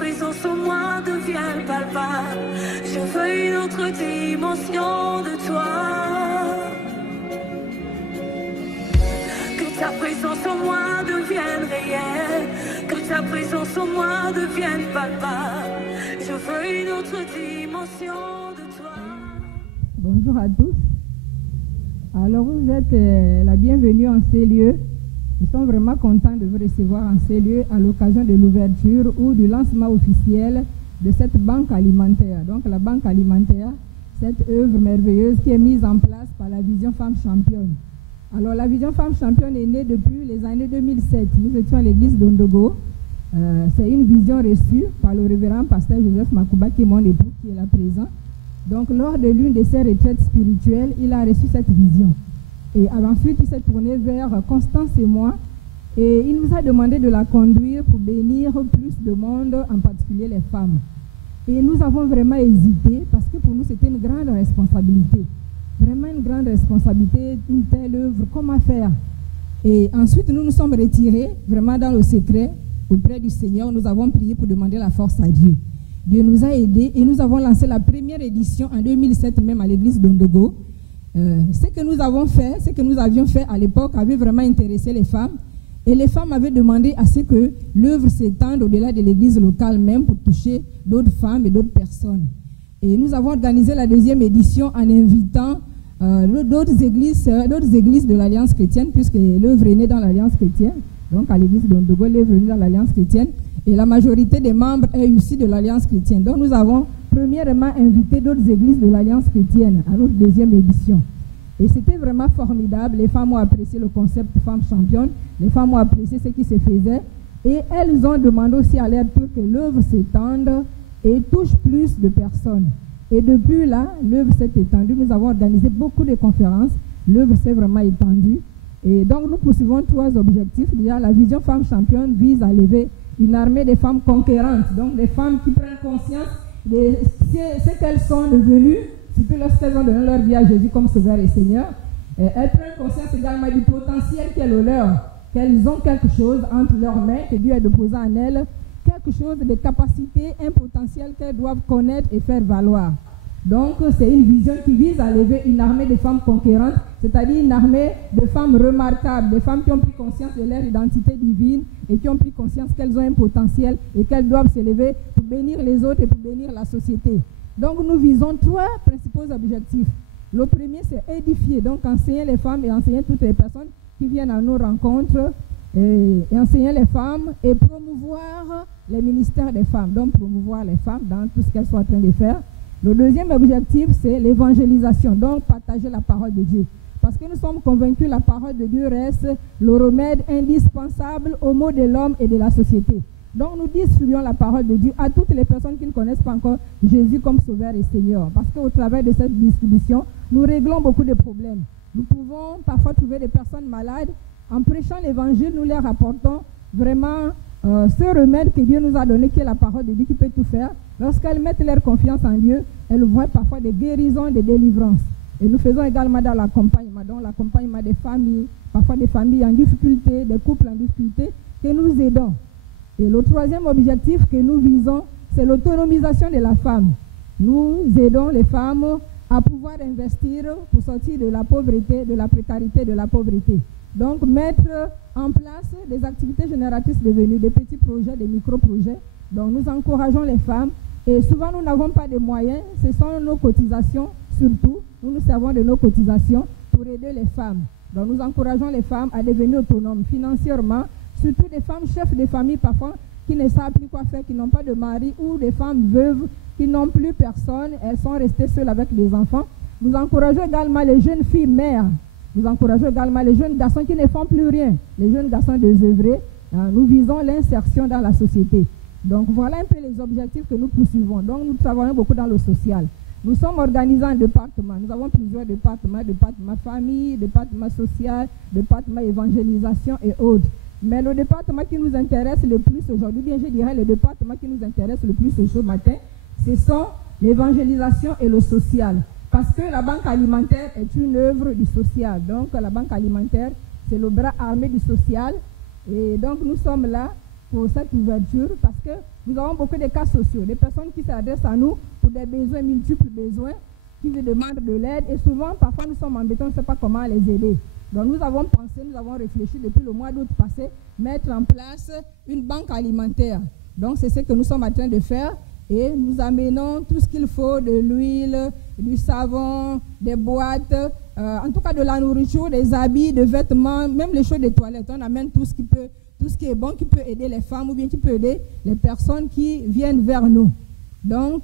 présence en moi devienne palpable. Je veux une autre dimension de toi. Que ta présence en moi devienne réelle. Que ta présence en moi devienne palpable. Je veux une autre dimension de toi. Bonjour à tous. Alors vous êtes la bienvenue en ces lieux. Nous sommes vraiment contents de vous recevoir en ces lieux à l'occasion de l'ouverture ou du lancement officiel de cette banque alimentaire. Donc la banque alimentaire, cette œuvre merveilleuse qui est mise en place par la Vision Femmes Championnes. Alors la Vision Femmes Championnes est née depuis les années 2007. Nous étions à l'église d'Ondogo. C'est une vision reçue par le révérend pasteur Joseph Makouba, qui est mon époux, qui est là présent. Donc lors de l'une de ses retraites spirituelles, il a reçu cette vision. Et ensuite, il s'est tourné vers Constance et moi, et il nous a demandé de la conduire pour bénir plus de monde, en particulier les femmes. Et nous avons vraiment hésité, parce que pour nous, c'était une grande responsabilité. Vraiment une grande responsabilité, une telle œuvre, comment faire? Et ensuite, nous nous sommes retirés, vraiment dans le secret, auprès du Seigneur. Nous avons prié pour demander la force à Dieu. Dieu nous a aidés, et nous avons lancé la première édition en 2007, même à l'église d'Ondogo. Ce que nous avions fait à l'époque avait vraiment intéressé les femmes, et les femmes avaient demandé à ce que l'œuvre s'étende au-delà de l'église locale même pour toucher d'autres femmes et d'autres personnes. Et nous avons organisé la deuxième édition en invitant d'autres églises de l'Alliance chrétienne, puisque l'œuvre est née dans l'Alliance chrétienne. Donc à l'église d'Ondogo, l'œuvre est née dans l'Alliance chrétienne, et la majorité des membres est issue de l'Alliance chrétienne. Donc nous avons premièrement invité d'autres églises de l'Alliance chrétienne à notre deuxième édition. Et c'était vraiment formidable. Les femmes ont apprécié le concept Femmes Championnes. Les femmes ont apprécié ce qui se faisait. Et elles ont demandé aussi à leur tour que l'œuvre s'étende et touche plus de personnes. Et depuis là, l'œuvre s'est étendue. Nous avons organisé beaucoup de conférences. L'œuvre s'est vraiment étendue. Et donc nous poursuivons trois objectifs. Déjà, la vision Femmes Championnes vise à lever une armée de femmes conquérantes. Donc des femmes qui prennent conscience de ce qu'elles sont devenues, surtout lorsqu'elles ont donné leur vie à Jésus comme Sauveur et Seigneur. Et elles prennent conscience également du potentiel qui est le leur, qu'elles ont quelque chose entre leurs mains, que Dieu a déposé en elles, quelque chose de capacités, un potentiel qu'elles doivent connaître et faire valoir. Donc c'est une vision qui vise à lever une armée de femmes conquérantes, c'est-à-dire une armée de femmes remarquables, de femmes qui ont pris conscience de leur identité divine et qui ont pris conscience qu'elles ont un potentiel et qu'elles doivent s'élever pour bénir les autres et pour bénir la société. Donc nous visons trois principaux objectifs. Le premier, c'est édifier, donc enseigner les femmes et enseigner toutes les personnes qui viennent à nos rencontres, et enseigner les femmes et promouvoir les ministères des femmes, donc promouvoir les femmes dans tout ce qu'elles sont en train de faire. Le deuxième objectif, c'est l'évangélisation, donc partager la parole de Dieu. Parce que nous sommes convaincus que la parole de Dieu reste le remède indispensable aux maux de l'homme et de la société. Donc nous distribuons la parole de Dieu à toutes les personnes qui ne connaissent pas encore Jésus comme Sauveur et Seigneur. Parce qu'au travers de cette distribution, nous réglons beaucoup de problèmes. Nous pouvons parfois trouver des personnes malades. En prêchant l'évangile, nous leur apportons vraiment ce remède que Dieu nous a donné, qui est la parole de Dieu qui peut tout faire. Lorsqu'elles mettent leur confiance en Dieu, elles voient parfois des guérisons, des délivrances. Et nous faisons également dans l'accompagnement, donc l'accompagnement des familles, parfois des familles en difficulté, des couples en difficulté, que nous aidons. Et le troisième objectif que nous visons, c'est l'autonomisation de la femme. Nous aidons les femmes à pouvoir investir pour sortir de la pauvreté, de la précarité, de la pauvreté. Donc mettre en place des activités génératrices de revenus, des petits projets, des micro-projets. Donc nous encourageons les femmes. Et souvent nous n'avons pas de moyens, ce sont nos cotisations surtout. Nous nous servons de nos cotisations pour aider les femmes. Donc nous encourageons les femmes à devenir autonomes financièrement, surtout des femmes chefs de famille parfois qui ne savent plus quoi faire, qui n'ont pas de mari, ou des femmes veuves qui n'ont plus personne, elles sont restées seules avec des enfants. Nous encourageons également les jeunes filles mères. Nous encourageons également les jeunes garçons qui ne font plus rien, les jeunes garçons désœuvrés. Nous visons l'insertion dans la société. Donc voilà un peu les objectifs que nous poursuivons. Donc nous travaillons beaucoup dans le social. Nous sommes organisés en départements. Nous avons plusieurs départements, département famille, département social, département évangélisation et autres. Mais le département qui nous intéresse le plus aujourd'hui, bien je dirais le département qui nous intéresse le plus ce matin, ce sont l'évangélisation et le social. Parce que la banque alimentaire est une œuvre du social. Donc la banque alimentaire, c'est le bras armé du social. Et donc nous sommes là pour cette ouverture parce que nous avons beaucoup de cas sociaux, des personnes qui s'adressent à nous pour des besoins, multiples besoins, qui nous demandent de l'aide et souvent, parfois, nous sommes embêtés, on ne sait pas comment les aider. Donc, nous avons pensé, nous avons réfléchi depuis le mois d'août passé, mettre en place une banque alimentaire. Donc, c'est ce que nous sommes en train de faire et nous amenons tout ce qu'il faut, de l'huile, du savon, des boîtes, en tout cas de la nourriture, des habits, des vêtements, même les choses de toilette. On amène tout ce qui est bon, qui peut aider les femmes ou bien qui peut aider les personnes qui viennent vers nous. Donc,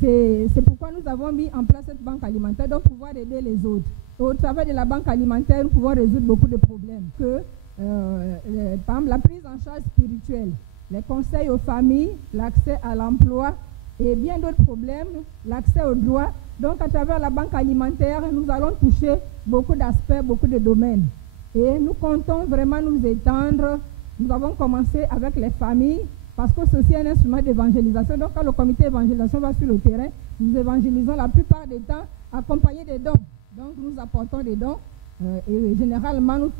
c'est pourquoi nous avons mis en place cette banque alimentaire, donc pouvoir aider les autres. Au travers de la banque alimentaire, nous pouvons résoudre beaucoup de problèmes. Par exemple, la prise en charge spirituelle, les conseils aux familles, l'accès à l'emploi et bien d'autres problèmes, l'accès aux droits. Donc, à travers la banque alimentaire, nous allons toucher beaucoup d'aspects, beaucoup de domaines. Et nous comptons vraiment nous étendre. Nous avons commencé avec les familles, parce que c'est aussi un instrument d'évangélisation. Donc, quand le comité d'évangélisation va sur le terrain, nous évangélisons la plupart des temps accompagnés des dons. Donc, nous apportons des dons et généralement, nous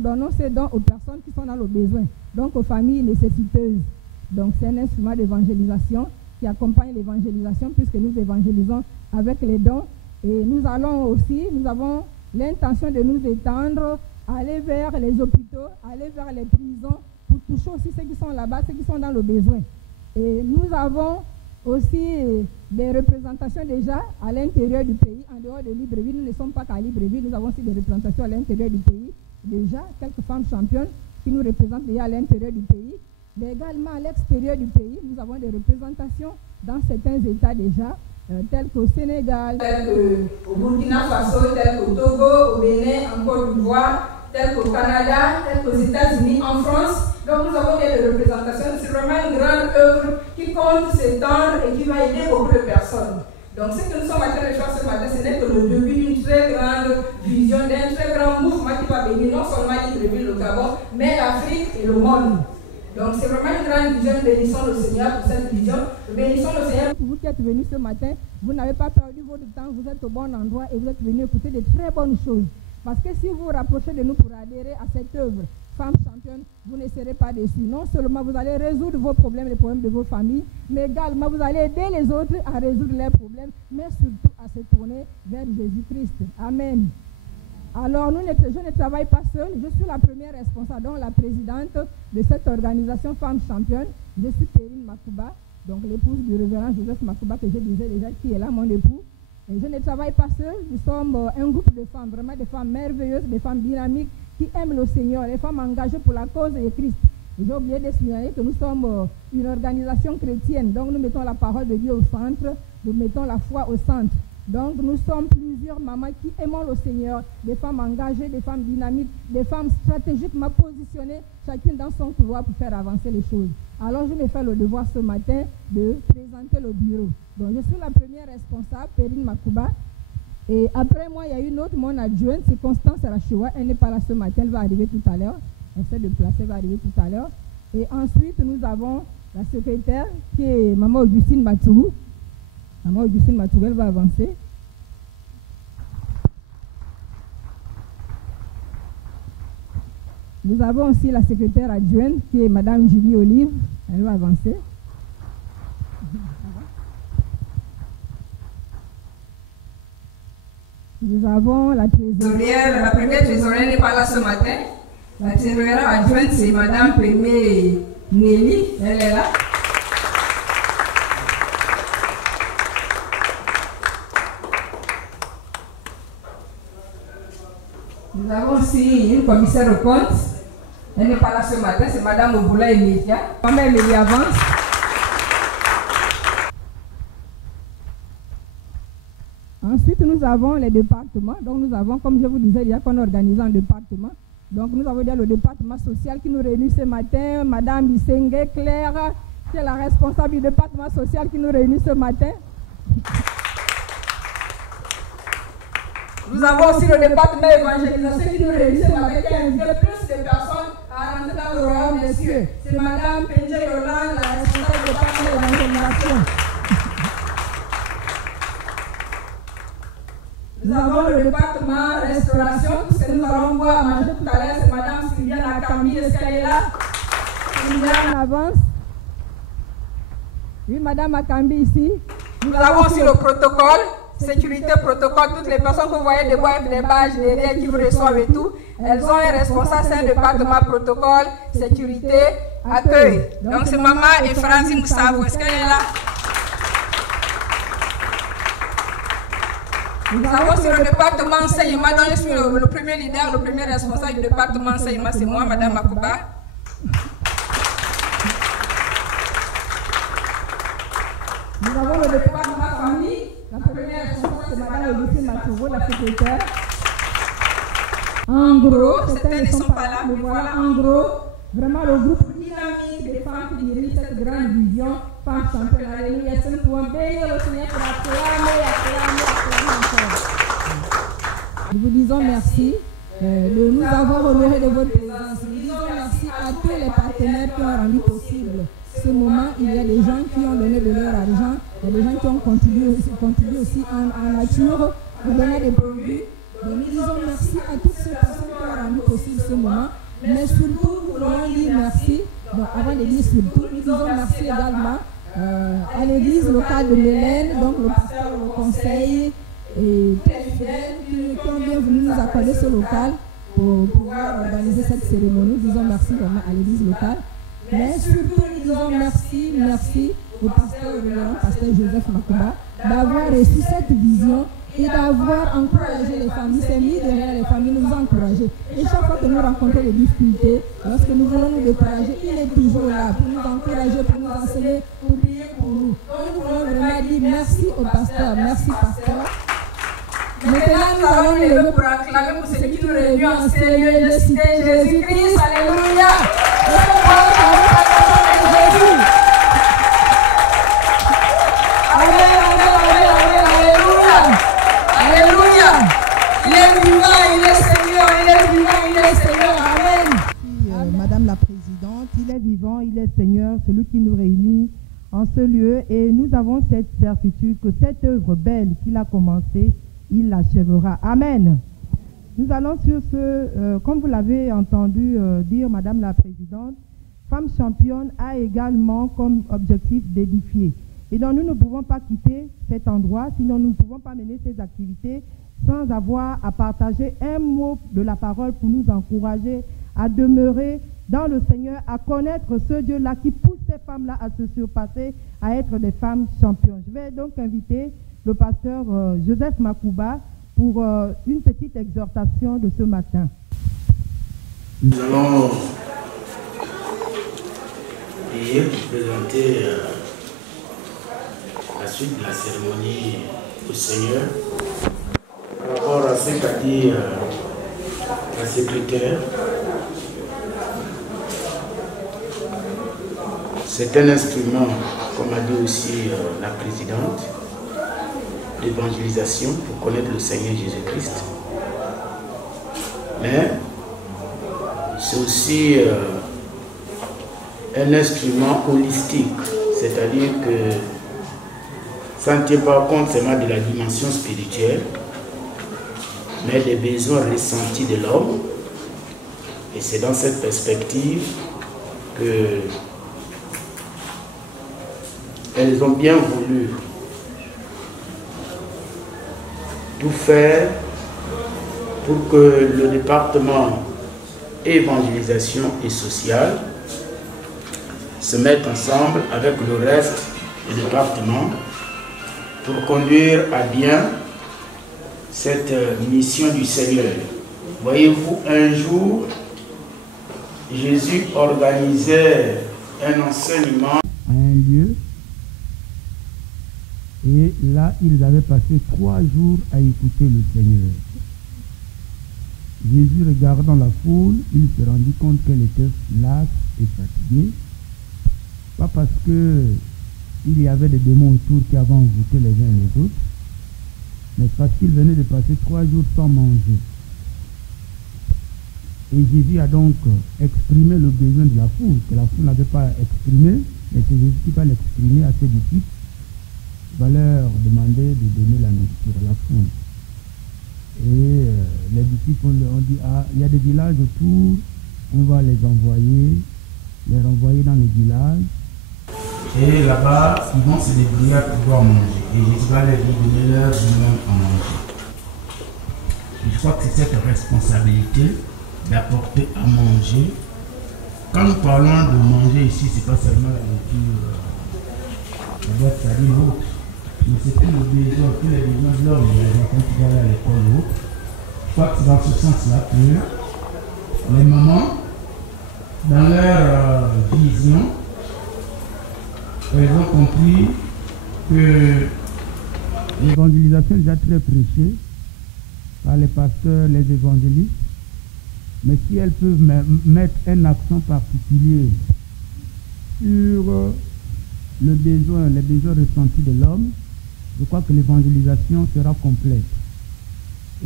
donnons ces dons aux personnes qui sont dans le besoin, donc aux familles nécessiteuses. Donc, c'est un instrument d'évangélisation qui accompagne l'évangélisation puisque nous évangélisons avec les dons. Et nous avons l'intention de nous étendre, aller vers les hôpitaux, aller vers les prisons, pour toucher aussi ceux qui sont là-bas, ceux qui sont dans le besoin. Et nous avons aussi des représentations déjà à l'intérieur du pays, en dehors de Libreville. Nous ne sommes pas qu'à Libreville, nous avons aussi des représentations à l'intérieur du pays. Déjà, quelques femmes championnes qui nous représentent déjà à l'intérieur du pays. Mais également à l'extérieur du pays, nous avons des représentations dans certains États déjà, tels qu'au Sénégal, tels qu'au Burkina Faso, tels qu'au Togo, au Bénin, en Côte d'Ivoire, tels qu'au Canada, tels qu'aux États-Unis, en France. Donc nous avons des représentations. C'est vraiment une grande œuvre qui compte s'étendre et qui va aider beaucoup de personnes. Donc ce que nous sommes en train de faire ce matin, ce n'est que le début d'une très grande vision, d'un très grand mouvement qui va bénir non seulement Libreville, le Gabon, mais l'Afrique et le monde. Donc c'est vraiment une grande vision. Bénissons le Seigneur pour cette vision. Bénissons le Seigneur. Vous qui êtes venus ce matin, vous n'avez pas perdu votre temps, vous êtes au bon endroit et vous êtes venus écouter de très bonnes choses. Parce que si vous vous rapprochez de nous pour adhérer à cette œuvre, Femmes Championnes, vous ne serez pas déçus. Non seulement vous allez résoudre vos problèmes, les problèmes de vos familles, mais également vous allez aider les autres à résoudre leurs problèmes, mais surtout à se tourner vers Jésus-Christ. Amen. Alors, je ne travaille pas seule, je suis la première responsable, donc la présidente de cette organisation Femmes Championnes. Je suis Perrine Makouba, donc l'épouse du révérend Joseph Makouba que je disais déjà, qui est là, mon époux. Et je ne travaille pas seule, nous sommes un groupe de femmes, vraiment des femmes merveilleuses, des femmes dynamiques, qui aiment le Seigneur, les femmes engagées pour la cause de Christ. J'ai oublié de signaler que nous sommes une organisation chrétienne, donc nous mettons la parole de Dieu au centre, nous mettons la foi au centre. Donc nous sommes plusieurs mamans qui aimons le Seigneur, des femmes engagées, des femmes dynamiques, des femmes stratégiquement positionnées, chacune dans son couloir pour faire avancer les choses. Alors je me fais le devoir ce matin de présenter le bureau. Donc je suis la première responsable, Perrine Makouba. Et après moi, il y a une autre, mon adjointe, c'est Constance Rachoua. Elle n'est pas là ce matin, elle va arriver tout à l'heure. Elle s'est déplacée, elle va arriver tout à l'heure. Et ensuite, nous avons la secrétaire qui est Maman Augustine Matourou. Maman Augustine Matourou, elle va avancer. Nous avons aussi la secrétaire adjointe qui est Madame Julie Olive. Elle va avancer. Nous avons la trésorière. La première trésorière n'est pas là ce matin. La trésorière adjointe, c'est Madame Pémé Nelly. Elle est là. Nous avons aussi une commissaire au compte. Elle n'est pas là ce matin, c'est Madame Oboula Emilia. Comme elle y avance. Ensuite, nous avons les départements. Donc, nous avons, comme je vous disais, il y a qu'on organise un département. Donc, nous avons déjà le département social qui nous réunit ce matin. Madame Bissengue Claire, qui est la responsable du département social qui nous réunit ce matin. Nous avons aussi le département évangélisation qui nous réunit ce matin, qui a invité plus de personnes à rentrer dans le royaume des cieux. C'est Madame Penje Yolande, la responsable du département d'évangélisation. Nous avons le département restauration, puisque nous allons voir manger tout à l'heure, c'est Madame Sylviane Akambi, est-ce qu'elle est là? On avance. Oui, Madame Akambi ici. Nous avons aussi le protocole, sécurité, protocole. Toutes les personnes que vous voyez des boîtes, des badges, des liens qui vous reçoivent et tout, elles ont un responsable, c'est un département protocole, sécurité, accueil. Donc c'est Maman et Franzi Moussavou. Est-ce qu'elle est là? Nous avons sur le département enseignement, donc je suis le premier leader, le premier responsable du département enseignement, c'est moi, Madame Makouba. Nous avons le département famille. La première responsable, c'est Madame Augustine Matoureau, la secrétaire. En gros, certains ne sont pas là, mais voilà, en gros, vraiment le groupe dynamique des femmes qui dirigent cette grande vision, Femmes Championnes. Alléluia, c'est nous pouvons bénir le Seigneur pour acclamer encore. Nous vous disons merci de nous avoir honoré de votre présence. Nous disons merci à tous les partenaires qui ont rendu possible ce moment. Il y a des gens qui ont donné de leur argent, il y a des gens qui ont contribué aussi en nature, en donnant des produits. Donc nous disons merci à toutes ces personnes qui ont rendu possible ce moment. Mais surtout, nous voulons dire merci. Donc avant de dire surtout, nous disons merci également à l'église locale de Mélène, donc le pasteur, le conseil et tous les fidèles qui ont bien voulu nous accorder ce local pour pouvoir organiser cette cérémonie. Nous disons merci vraiment à l'église locale. Mais surtout, nous disons merci au pasteur révérend, pasteur Joseph Makouba, d'avoir reçu cette vision et d'avoir encouragé les familles, s'est mis derrière les familles, nous encourager. Et chaque fois que nous rencontrons des difficultés, lorsque nous voulons nous décourager, il est toujours là pour nous encourager, pour nous enseigner, pour prier pour nous. Donc nous voulons vraiment dire merci au pasteur, merci pasteur. Maintenant, nous allons nous lever pour acclamer pour celui qui nous réunit en ces lieux de citer Jésus-Christ. Alléluia. Jésus. Amen, alléluia. Alléluia. Il est vivant, il est Seigneur, il est vivant, il est Seigneur. Amen. Madame la Présidente, il est vivant, il est Seigneur, celui qui nous réunit en ce lieu. Et nous avons cette certitude que cette œuvre belle qu'il a commencée, il l'achèvera. Amen. Nous allons sur ce, comme vous l'avez entendu dire, Madame la Présidente, Femmes Championnes a également comme objectif d'édifier. Et donc nous ne pouvons pas quitter cet endroit, sinon nous ne pouvons pas mener ces activités sans avoir à partager un mot de la parole pour nous encourager à demeurer dans le Seigneur, à connaître ce Dieu-là qui pousse ces femmes-là à se surpasser, à être des femmes championnes. Je vais donc inviter le pasteur Joseph Makouba pour une petite exhortation de ce matin. Nous allons prier pour présenter la suite de la cérémonie au Seigneur par rapport à ce qu'a dit la secrétaire. C'est un instrument, comme a dit aussi la présidente, d'évangélisation pour connaître le Seigneur Jésus-Christ. Mais c'est aussi un instrument holistique, c'est-à-dire que ça ne tient pas compte seulement de la dimension spirituelle, mais des besoins ressentis de l'homme. Et c'est dans cette perspective que elles ont bien voulu tout faire pour que le département évangélisation et sociale se mette ensemble avec le reste du département pour conduire à bien cette mission du Seigneur. Voyez-vous, un jour, Jésus organisait un enseignement à un lieu. Et là, ils avaient passé 3 jours à écouter le Seigneur. Jésus, regardant la foule, il se rendit compte qu'elle était lasse et fatiguée. Pas parce qu'il y avait des démons autour qui avaient envoûté les uns et les autres, mais parce qu'ils venaient de passer 3 jours sans manger. Et Jésus a donc exprimé le besoin de la foule, que la foule n'avait pas exprimé, mais c'est Jésus qui va l'exprimer à ses disciples. Va leur demander de donner la nourriture à la foule. Et les disciples ont dit, ah, il y a des villages autour, on va les envoyer les renvoyer dans les villages. Et là-bas, ils vont se débrouiller à pouvoir manger. Et Jésus va leur dire, donnez-leur vous-même à manger. Je crois que c'est cette responsabilité d'apporter à manger. Quand nous parlons de manger ici, ce n'est pas seulement la nourriture, la boîte salée ou autre. Mais c'est tous les besoins de l'homme, les enfants qui vont aller à l'école ou autre. Je crois que c'est dans ce sens-là que les mamans, dans leur vision, elles ont compris que l'évangélisation est déjà très prêchée par les pasteurs, les évangélistes. Mais si elles peuvent mettre un accent particulier sur les besoins ressentis de l'homme, je crois que l'évangélisation sera complète.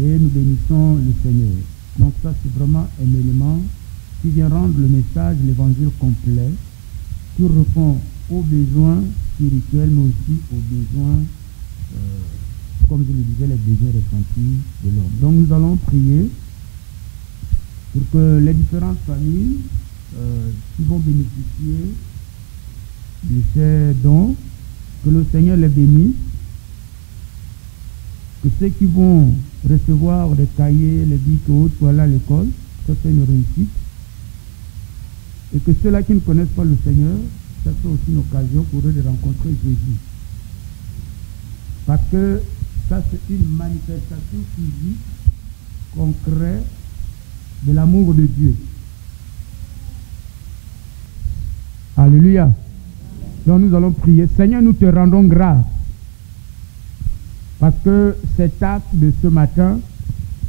Et nous bénissons le Seigneur. Donc ça, c'est vraiment un élément qui vient rendre le message, l'évangile complet, qui répond aux besoins spirituels, mais aussi aux besoins, comme je le disais, les besoins ressentis de l'homme. Donc nous allons prier pour que les différentes familles qui vont bénéficier de ces dons, que le Seigneur les bénisse, que ceux qui vont recevoir des cahiers, les bics et autres pour aller à l'école, ça c'est une réussite, et que ceux-là qui ne connaissent pas le Seigneur, ça soit aussi une occasion pour eux de rencontrer Jésus. Parce que ça c'est une manifestation physique, concrète, de l'amour de Dieu. Alléluia. Donc nous allons prier. Seigneur, nous te rendons grâce parce que cet acte de ce matin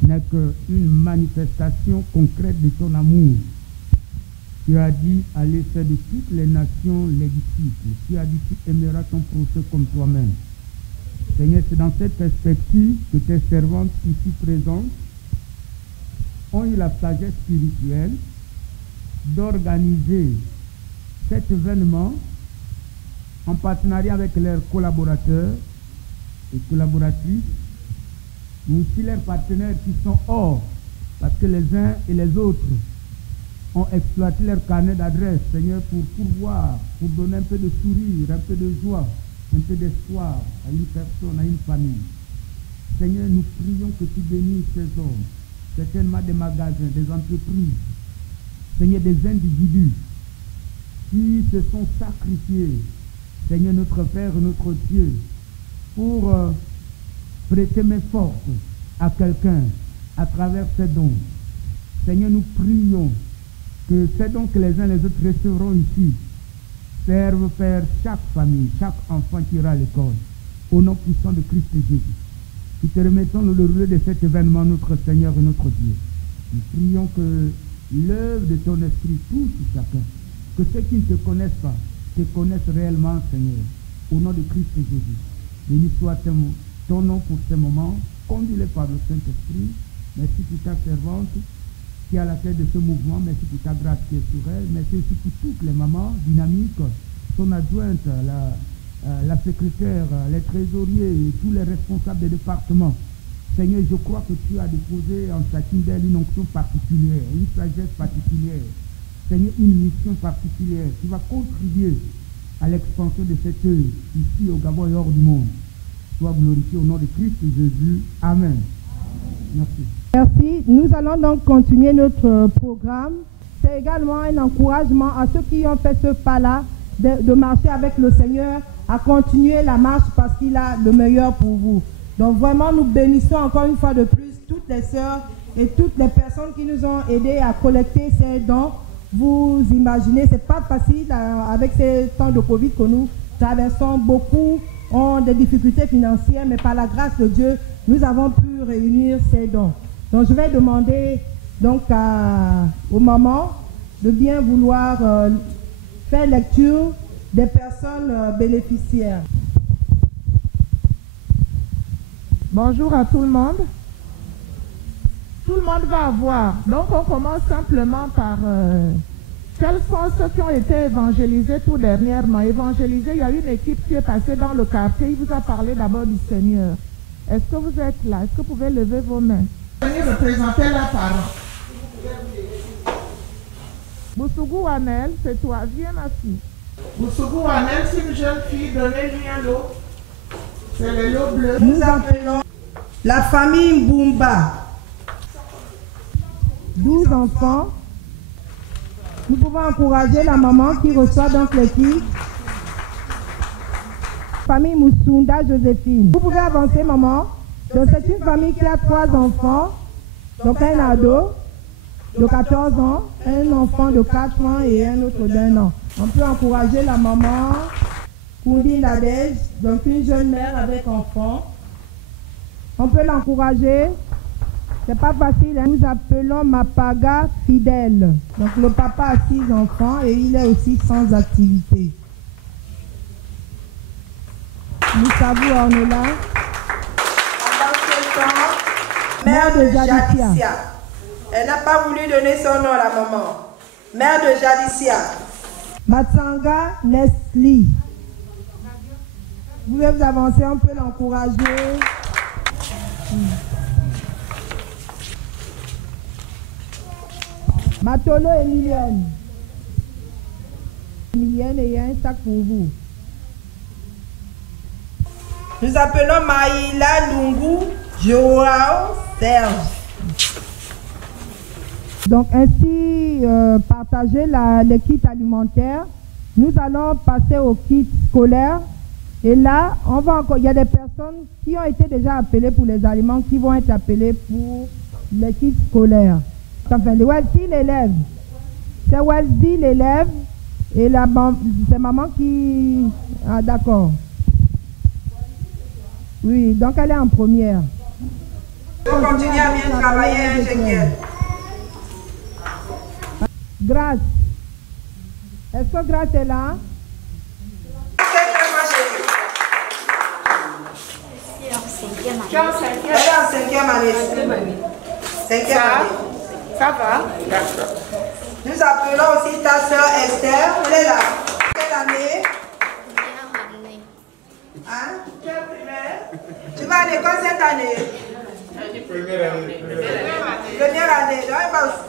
n'est qu'une manifestation concrète de ton amour. Tu as dit, allez faire de toutes les nations les disciples. Tu as dit, tu aimeras ton prochain comme toi-même. Seigneur, c'est dans cette perspective que tes servantes ici présentes ont eu la sagesse spirituelle d'organiser cet événement en partenariat avec leurs collaborateurs et collaboratrices, mais aussi leurs partenaires qui sont hors, parce que les uns et les autres ont exploité leur carnet d'adresse, Seigneur, pour pourvoir, pour donner un peu de sourire, un peu de joie, un peu d'espoir à une personne, à une famille. Seigneur, nous prions que tu bénisses ces hommes, certainement des magasins, des entreprises, Seigneur, des individus qui se sont sacrifiés, Seigneur, notre Père et notre Dieu, pour prêter main forte à quelqu'un à travers ces dons. Seigneur, nous prions que ces dons que les uns et les autres recevront ici servent, Père, chaque famille, chaque enfant qui ira à l'école, au nom puissant de Christ Jésus. Nous te remettons le déroulé de cet événement, notre Seigneur et notre Dieu. Nous prions que l'œuvre de ton esprit touche chacun, que ceux qui ne te connaissent pas te connaissent réellement, Seigneur, au nom de Christ Jésus. Béni soit ton nom pour ces moments, conduis-les par le Saint-Esprit. Merci pour ta servante qui est à la tête de ce mouvement, merci pour ta grâce qui est sur elle, merci aussi pour toutes les mamans dynamiques, son adjointe, la secrétaire, les trésoriers et tous les responsables des départements. Seigneur, je crois que tu as déposé en chacune d'elles une onction particulière, une sagesse particulière. Seigneur, une mission particulière qui va contribuer à l'expansion de cette œuvre ici au Gabon et hors du monde. Sois glorifié au nom de Christ Jésus. Amen. Merci. Merci. Nous allons donc continuer notre programme. C'est également un encouragement à ceux qui ont fait ce pas-là de marcher avec le Seigneur, à continuer la marche parce qu'il a le meilleur pour vous. Donc vraiment, nous bénissons encore une fois de plus toutes les sœurs et toutes les personnes qui nous ont aidés à collecter ces dons. Vous imaginez, c'est pas facile avec ces temps de Covid que nous traversons. Beaucoup ont des difficultés financières, mais par la grâce de Dieu, nous avons pu réunir ces dons. Donc je vais demander donc aux mamans de bien vouloir faire lecture des personnes bénéficiaires. Bonjour à tout le monde. Tout le monde va avoir. Donc on commence simplement par quels sont ceux qui ont été évangélisés tout dernièrement. Évangélisés, il y a une équipe qui est passée dans le quartier. Il vous a parlé d'abord du Seigneur. Est-ce que vous êtes là? Est-ce que vous pouvez lever vos mains? Venez représenter la parole. Boussougou Anel, c'est toi. Viens, ma fille. Boussougou Anel, c'est une jeune fille. Donnez-lui un lot. C'est le lot bleu. Nous appelons la famille Mbumba. 12 enfants. Nous pouvons encourager la maman qui reçoit donc les kits. Famille Moussunda Joséphine. Vous pouvez avancer, maman. Donc c'est une famille qui a 3 enfants. Donc un ado de 14 ans, un enfant de 4 ans et un autre d'1 an. On peut encourager la maman, Koundi Nadej, donc une jeune mère avec enfant. On peut l'encourager. C'est pas facile, hein? Nous appelons Mapaga Fidèle. Donc le papa a 6 enfants et il est aussi sans activité. Nous savons Ornella. Pendant ce temps, Mère de Jadicia. Elle n'a pas voulu donner son nom à la maman. Mère de Jadicia. Matsanga Leslie. Vous pouvez vous avancer, on peut l'encourager. Matolo Emilienne. Emilienne, il y a un sac pour vous. Nous appelons Maïla Lungu Joao Serge. Donc ainsi, partager les kits alimentaires. Nous allons passer aux kits scolaires. Et là, il y a des personnes qui ont été déjà appelées pour les aliments qui vont être appelées pour les kits scolaires. Enfin, le Welsi l'élève. C'est Welsi l'élève et c'est maman qui... Ah, d'accord. Oui, donc elle est en première. Il faut continuer à bien travailler, Ezekiel. Grâce. Est-ce que Grâce est là? Elle est en 5e année. 5e année. Ça va? D'accord. Nous appelons aussi ta soeur Esther. Elle est là. Quelle année? Hein? Quelle primaire? Tu vas à l'école cette année? Première année. Première année.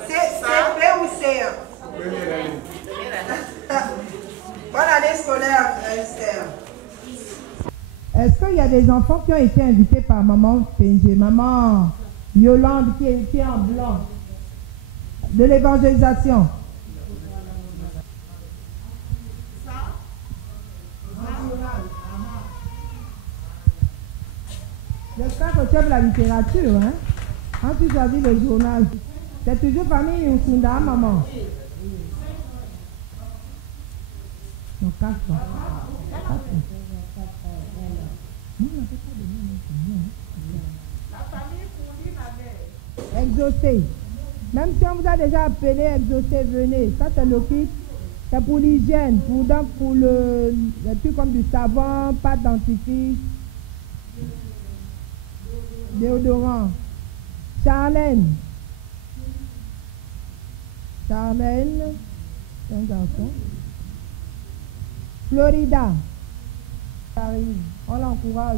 C'est CP ou C1? Première année. Bonne année scolaire, Esther. Est-ce qu'il y a des enfants qui ont été invités par maman Tenje, maman Yolande qui est en blanc, de l'évangélisation? J'espère que tu aimes la littérature, hein? Quand tu choisis le journal, c'est toujours famille Moussunda, maman. Non, 4 ans. Exaucé. Même si on vous a déjà appelé exaucé, venez. Ça c'est le kit. C'est pour l'hygiène, pour le truc comme du savon, pâte dentifrice, déodorant. Charlène. Charlène, c'est un garçon. Florida. Ça arrive. On l'encourage.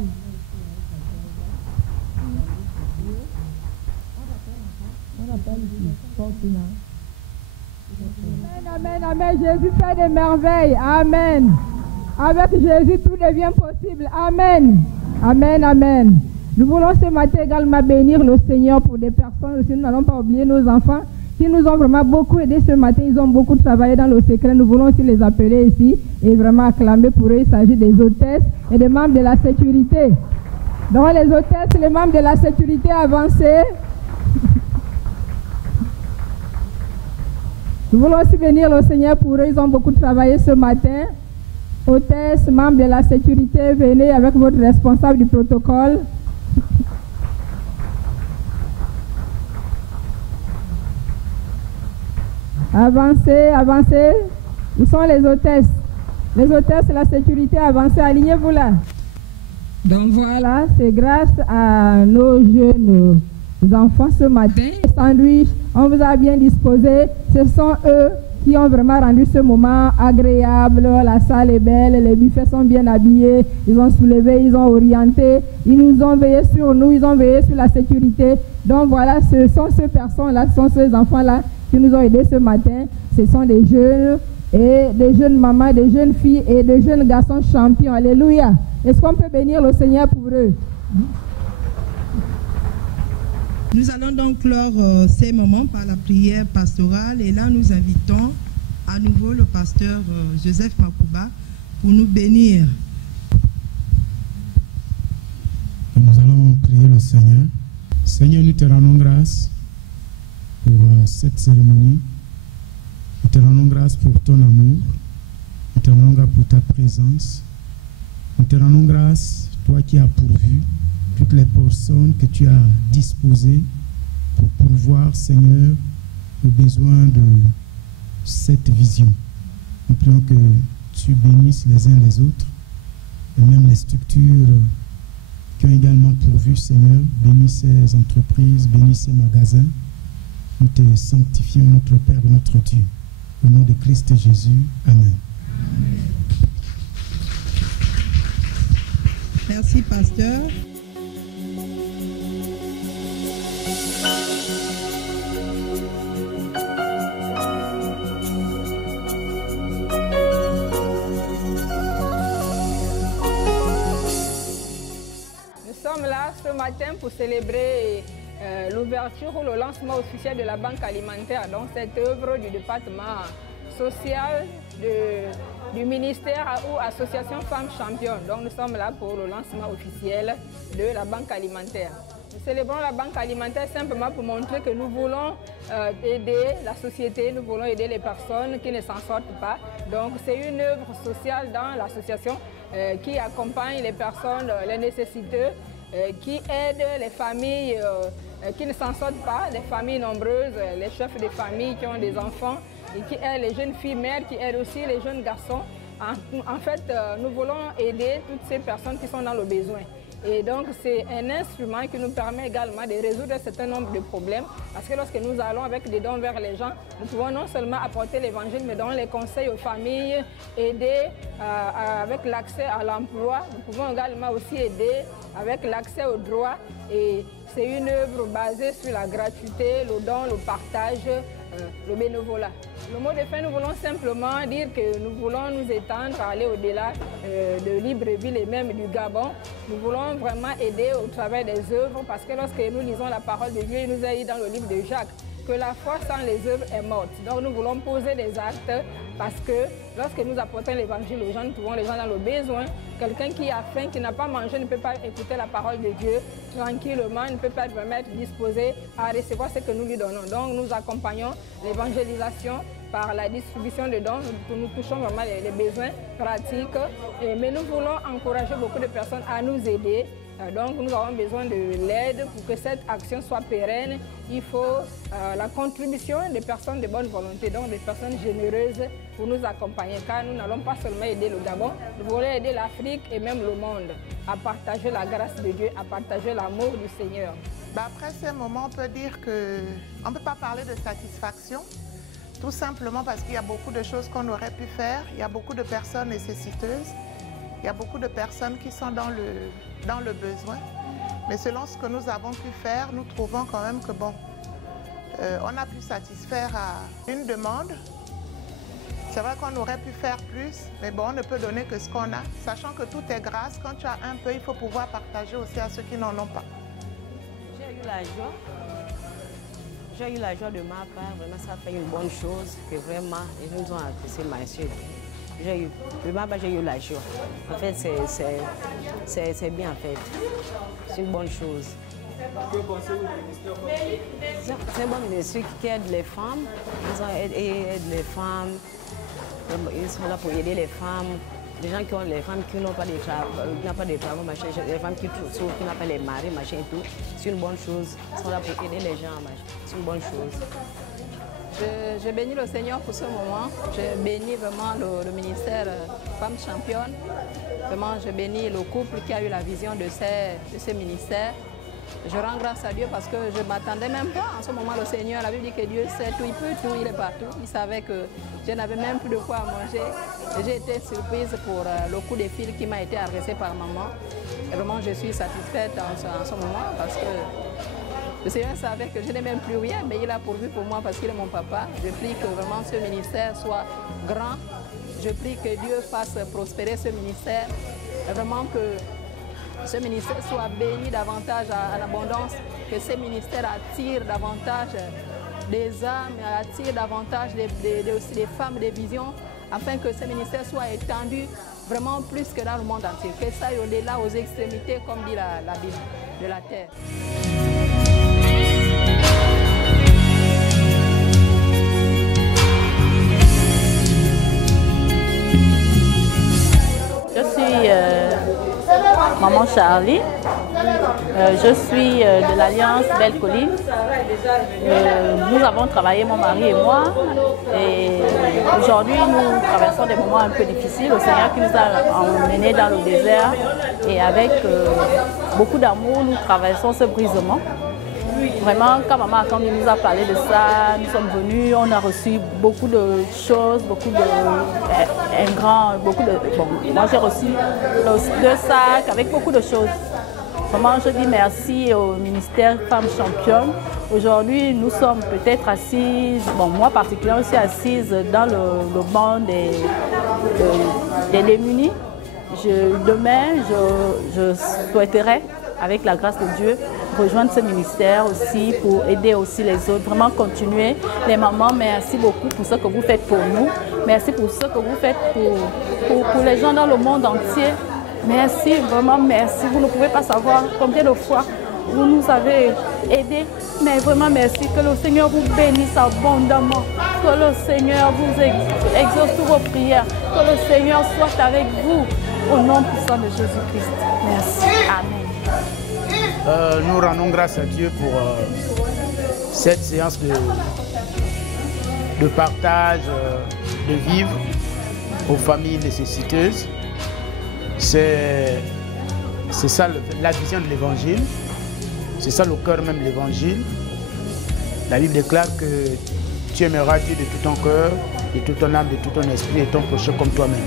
On appelle ici. Fortuna. Amen, amen, amen. Jésus fait des merveilles. Amen. Avec Jésus, tout devient possible. Amen. Amen, amen. Nous voulons ce matin également bénir le Seigneur pour des personnes aussi. Nous n'allons pas oublier nos enfants qui nous ont vraiment beaucoup aidés ce matin. Ils ont beaucoup travaillé dans le secret. Nous voulons aussi les appeler ici et vraiment acclamer pour eux. Il s'agit des hôtesses et des membres de la sécurité. Donc les hôtesses, les membres de la sécurité avancés. Nous voulons aussi bénir le Seigneur pour eux. Ils ont beaucoup travaillé ce matin. Hôtesses, membres de la sécurité, venez avec votre responsable du protocole. Avancez, avancez. Où sont les hôtesses? Les hôtesses, la sécurité, avancez, alignez-vous là. Donc voilà, c'est grâce à nos jeunes enfants ce matin. Les sandwichs, on vous a bien disposé. Ce sont eux qui ont vraiment rendu ce moment agréable. La salle est belle, les buffets sont bien habillés. Ils ont soulevé, ils ont orienté. Ils nous ont veillé sur nous, ils ont veillé sur la sécurité. Donc voilà, ce sont ces personnes-là, ce sont ces enfants-là qui nous ont aidés ce matin. Ce sont des jeunes et des jeunes mamans, des jeunes filles et des jeunes garçons champions. Alléluia. Est-ce qu'on peut bénir le Seigneur pour eux? Nous allons donc clore ces moments par la prière pastorale et là nous invitons à nouveau le pasteur Joseph Makouba pour nous bénir. Nous allons prier le Seigneur. Seigneur, nous te rendons grâce pour cette cérémonie. Nous te rendons grâce pour ton amour. Nous te rendons grâce pour ta présence. Nous te rendons grâce, toi qui as pourvu toutes les personnes que tu as disposées pour pourvoir, Seigneur, aux besoins de cette vision. Nous prions que tu bénisses les uns les autres et même les structures qui ont également pourvu, Seigneur. Bénis ces entreprises, bénis ces magasins. Nous te sanctifions, notre Père et notre Dieu. Au nom de Christ Jésus. Amen. Merci, pasteur. Ce matin pour célébrer l'ouverture ou le lancement officiel de la Banque alimentaire, donc cette œuvre du département social du ministère ou association Femmes Championnes. Donc nous sommes là pour le lancement officiel de la Banque alimentaire. Nous célébrons la Banque alimentaire simplement pour montrer que nous voulons aider la société, nous voulons aider les personnes qui ne s'en sortent pas. Donc c'est une œuvre sociale dans l'association qui accompagne les personnes, les nécessiteux, qui aide les familles qui ne s'en sortent pas, les familles nombreuses, les chefs de famille qui ont des enfants, et qui aident les jeunes filles mères, qui aident aussi les jeunes garçons. En fait, nous voulons aider toutes ces personnes qui sont dans le besoin. Et donc, c'est un instrument qui nous permet également de résoudre un certain nombre de problèmes. Parce que lorsque nous allons avec des dons vers les gens, nous pouvons non seulement apporter l'évangile, mais donner les conseils aux familles, aider avec l'accès à l'emploi. Nous pouvons également aussi aider avec l'accès aux droits. Et c'est une œuvre basée sur la gratuité, le don, le partage, le bénévolat. Le mot de fin, nous voulons simplement dire que nous voulons nous étendre, aller au-delà de Libreville et même du Gabon. Nous voulons vraiment aider au travers des œuvres parce que lorsque nous lisons la parole de Dieu, il nous a dit dans le livre de Jacques que la foi sans les œuvres est morte. Donc nous voulons poser des actes parce que lorsque nous apportons l'évangile aux gens, nous trouvons les gens dans le besoin. Quelqu'un qui a faim, qui n'a pas mangé, ne peut pas écouter la parole de Dieu tranquillement, ne peut pas vraiment être disposé à recevoir ce que nous lui donnons. Donc nous accompagnons l'évangélisation par la distribution de dons. Nous touchons vraiment les besoins pratiques. Mais nous voulons encourager beaucoup de personnes à nous aider. Donc nous avons besoin de l'aide pour que cette action soit pérenne. Il faut la contribution des personnes de bonne volonté, donc des personnes généreuses pour nous accompagner. Car nous n'allons pas seulement aider le Gabon, nous voulons aider l'Afrique et même le monde à partager la grâce de Dieu, à partager l'amour du Seigneur. Après ces moments, on peut dire qu'on ne peut pas parler de satisfaction, tout simplement parce qu'il y a beaucoup de choses qu'on aurait pu faire. Il y a beaucoup de personnes nécessiteuses. Il y a beaucoup de personnes qui sont dans le besoin. Mais selon ce que nous avons pu faire, nous trouvons quand même que bon, on a pu satisfaire à une demande. C'est vrai qu'on aurait pu faire plus, mais bon, on ne peut donner que ce qu'on a. Sachant que tout est grâce, quand tu as un peu, il faut pouvoir partager aussi à ceux qui n'en ont pas. J'ai eu la joie. J'ai eu la joie de ma part. Vraiment, ça fait une bonne chose que vraiment, ils nous ont apprécié, ma soeur. J'ai eu la joie. En fait, c'est bien en fait. C'est une bonne chose. Que pensez-vous du ministère? C'est un bon ministère qui aide les femmes. Ils aident les femmes. Ils sont là pour aider les femmes. Les gens qui ont les femmes qui n'ont pas de travail, machin, les femmes qui souffrent, qui n'ont pas les maris, machin et tout. C'est une bonne chose. Ils sont là pour aider les gens, machin. C'est une bonne chose. Je bénis le Seigneur pour ce moment. Je bénis vraiment le ministère Femmes Championnes. Vraiment, je bénis le couple qui a eu la vision de ces ministères. Je rends grâce à Dieu parce que je ne m'attendais même pas. En ce moment, le Seigneur, la Bible dit que Dieu sait tout, il peut tout, il est partout. Il savait que je n'avais même plus de quoi à manger. J'ai été surprise pour le coup de fil qui m'a été adressé par maman. Et vraiment, je suis satisfaite en ce moment parce que Le Seigneur savait que je n'ai même plus rien, mais il a pourvu pour moi parce qu'il est mon papa. Je prie que vraiment ce ministère soit grand. Je prie que Dieu fasse prospérer ce ministère. Et vraiment que ce ministère soit béni davantage en abondance, que ce ministère attire davantage des âmes, attire davantage aussi des femmes, des visions, afin que ce ministère soit étendu vraiment plus que dans le monde entier, que ça aille au-delà, aux extrémités, comme dit la Bible, de la terre. Je suis Maman Charlie. Je suis de l'Alliance Belle Colline. Nous avons travaillé, mon mari et moi. Et aujourd'hui, nous traversons des moments un peu difficiles. Le Seigneur qui nous a emmenés dans le désert. Et avec beaucoup d'amour, nous traversons ce brisement. Vraiment, quand Maman Akambi nous a parlé de ça, nous sommes venus, on a reçu beaucoup de choses, beaucoup de moi j'ai reçu 2 sacs avec beaucoup de choses. Vraiment, je dis merci au ministère Femmes Championnes. Aujourd'hui, nous sommes peut-être assises, moi particulièrement, je suis assise dans le banc des démunis. Demain, je souhaiterais, avec la grâce de Dieu, rejoindre ce ministère aussi pour aider aussi les autres. Vraiment continuer. Les mamans, merci beaucoup pour ce que vous faites pour nous. Merci pour ce que vous faites pour les gens dans le monde entier. Merci, vraiment merci. Vous ne pouvez pas savoir combien de fois vous nous avez aidés. Mais vraiment merci. Que le Seigneur vous bénisse abondamment. Que le Seigneur vous exauce toutes vos prières. Que le Seigneur soit avec vous. Au nom puissant de Jésus-Christ. Merci. Amen. Nous rendons grâce à Dieu pour cette séance de partage de vivres aux familles nécessiteuses. C'est ça la vision de l'évangile. C'est ça le cœur même de l'évangile. La Bible déclare que tu aimeras Dieu de tout ton cœur, de toute ton âme, de tout ton esprit et ton prochain comme toi-même.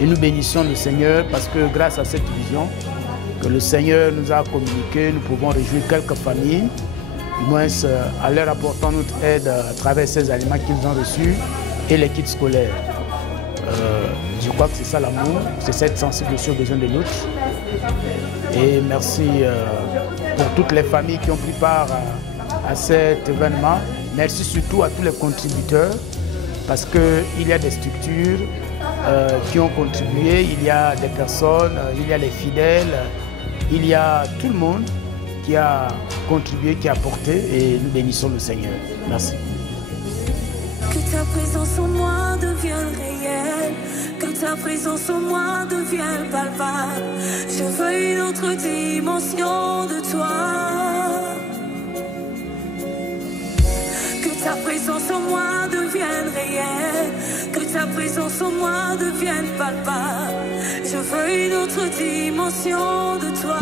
Et nous bénissons le Seigneur parce que grâce à cette vision que le Seigneur nous a communiquée, nous pouvons réjouir quelques familles, du moins en leur apportant notre aide à travers ces aliments qu'ils ont reçus et les kits scolaires. Je crois que c'est ça l'amour, c'est cette sensibilité aux besoins de l'autre. Et merci pour toutes les familles qui ont pris part à cet événement. Merci surtout à tous les contributeurs parce qu'il y a des structures qui ont contribué, il y a des personnes, il y a les fidèles, il y a tout le monde qui a contribué, qui a apporté et nous bénissons le Seigneur. Merci. Que ta présence en moi devienne réelle, que ta présence en moi devienne palpable. Je veux une autre dimension de toi. Que ta présence en moi devienne réelle, que ta présence en moi devienne palpable. Je veux une autre dimension de toi.